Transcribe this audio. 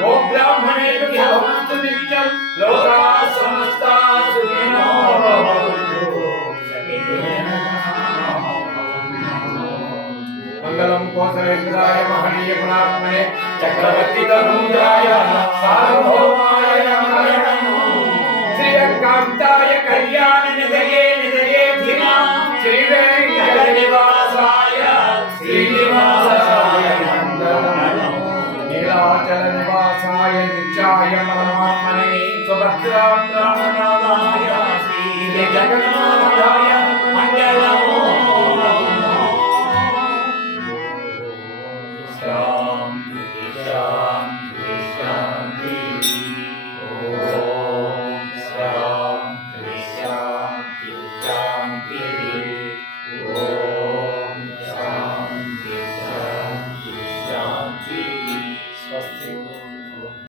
गो ब्राह्मणेभ्यः भवन्तु नित्यं लोकाः समस्ताः मङ्गलं महनीय गुणात्मने चक्रवर्ति तनूजाय सार्वभौमाय श्रियकान्ताय कल्याण निधये निधये धीमा। श्रीवेङ्कटनिवासाय श्रीनिवासाय मङ्गलम् नीलाचल निवासाय य परमात्मने स्वभक्त्राणाय श्रीजगन्नाथाय मङ्गलमो शान्ति शान्ति शान्ति ॐ शान्ति शान्ति शान्ति ॐ शान्ति शान्ति शान्ति स्वस्ति